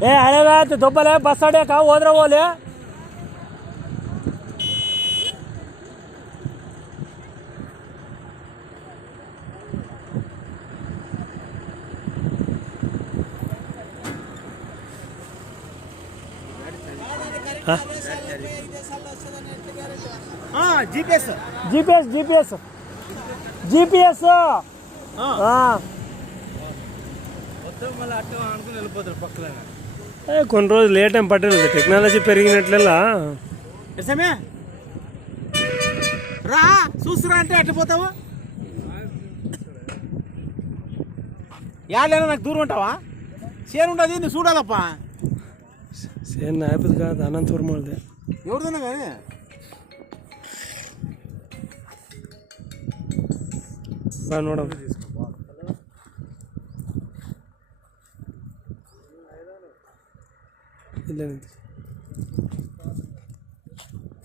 ಏ ಹಳೆಗಾಯ್ತು ದೊಬ್ಬಲೆ ಬಸ್ ಅಡ್ಯಾಕ ಹೋದ್ರೆ ಹೋಲಿ GPS GPS GPS GPS కొన్ని రోజులు లేట్ ఏం పట్టలేదు టెక్నాలజీ పెరిగినట్లలా ఎసమే రా చూస్తురా అంటే అట్లా పోతావు యాడైనా నాకు దూరం ఉంటావా చేను ఉండదు నువ్వు చూడాలప్పా సేన్ అయిపోతుంది కాదు అనంతపురం వాళ్ళది ఎవరిదన్నా కానీ ನೋಡ ಇಲ್ಲ